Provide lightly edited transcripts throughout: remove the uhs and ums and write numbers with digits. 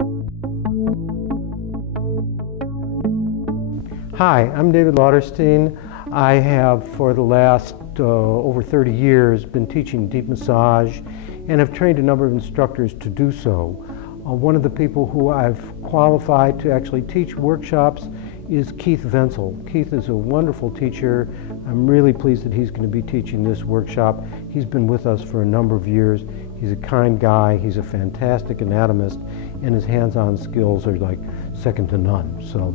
Hi, I'm David Lauterstein. I have for the last over 30 years been teaching deep massage and have trained a number of instructors to do so. One of the people who I've qualified to actually teach workshops is Keith Vencill. Keith is a wonderful teacher. I'm really pleased that he's going to be teaching this workshop. He's been with us for a number of years. He's a kind guy, he's a fantastic anatomist, and his hands-on skills are like second to none. So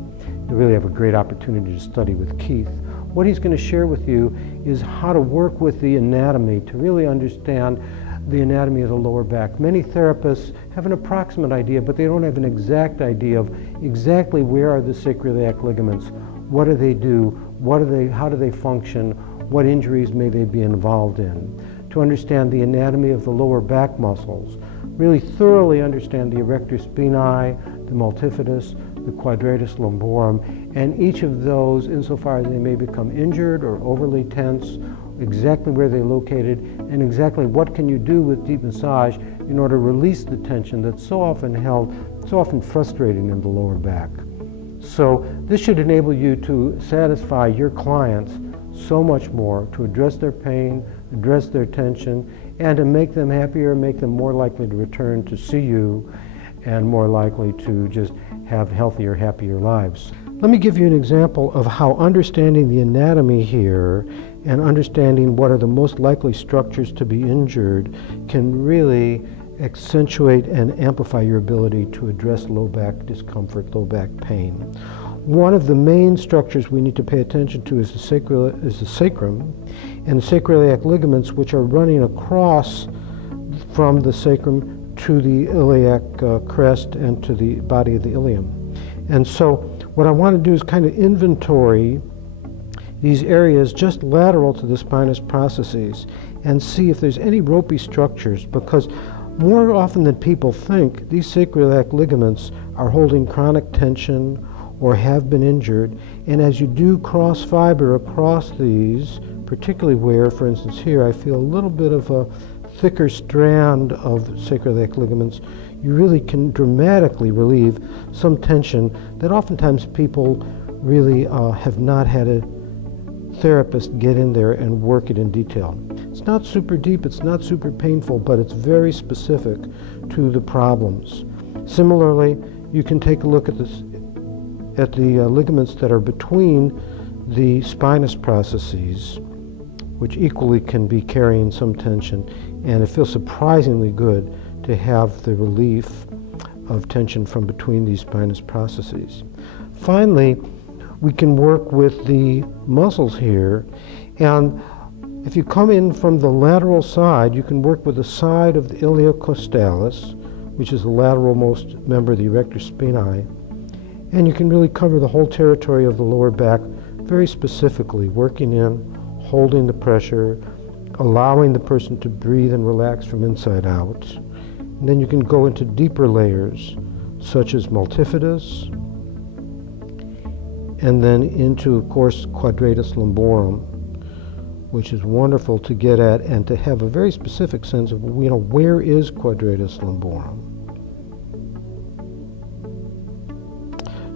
you really have a great opportunity to study with Keith. What he's going to share with you is how to work with the anatomy to really understand the anatomy of the lower back. Many therapists have an approximate idea, but they don't have an exact idea of exactly where are the sacroiliac ligaments, what do they do, how do they function, what injuries may they be involved in. To understand the anatomy of the lower back muscles, really thoroughly understand the erector spinae, the multifidus, the Quadratus Lumborum, and each of those, insofar as they may become injured or overly tense, exactly where they're located, and exactly what can you do with deep massage in order to release the tension that's so often held, so often frustrating in the lower back. So this should enable you to satisfy your clients so much more, to address their pain, address their tension, and to make them happier, make them more likely to return to see you, and more likely to just have healthier, happier lives. Let me give you an example of how understanding the anatomy here and understanding what are the most likely structures to be injured can really accentuate and amplify your ability to address low back discomfort, low back pain. One of the main structures we need to pay attention to is the sacrum and the sacroiliac ligaments, which are running across from the sacrum to the iliac crest and to the body of the ilium. And so what I want to do is kind of inventory these areas just lateral to the spinous processes and see if there's any ropey structures, because more often than people think, these sacroiliac ligaments are holding chronic tension or have been injured, and as you do cross fiber across these, particularly where, for instance here, I feel a little bit of a thicker strand of sacroiliac ligaments, you really can dramatically relieve some tension that oftentimes people really have not had a therapist get in there and work it in detail. It's not super deep, it's not super painful, but it's very specific to the problems. Similarly, you can take a look at the ligaments that are between the spinous processes, which equally can be carrying some tension, and it feels surprisingly good to have the relief of tension from between these spinous processes. Finally, we can work with the muscles here, and if you come in from the lateral side, you can work with the side of the iliocostalis, which is the lateralmost member of the erector spinae, and you can really cover the whole territory of the lower back very specifically, working in, holding the pressure, allowing the person to breathe and relax from inside out. And then you can go into deeper layers, such as multifidus, and then into, of course, Quadratus Lumborum, which is wonderful to get at and to have a very specific sense of, where is Quadratus Lumborum?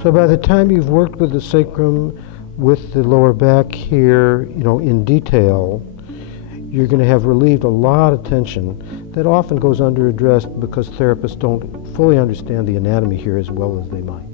So by the time you've worked with the sacrum, with the lower back here, in detail, you're going to have relieved a lot of tension that often goes under addressed because therapists don't fully understand the anatomy here as well as they might.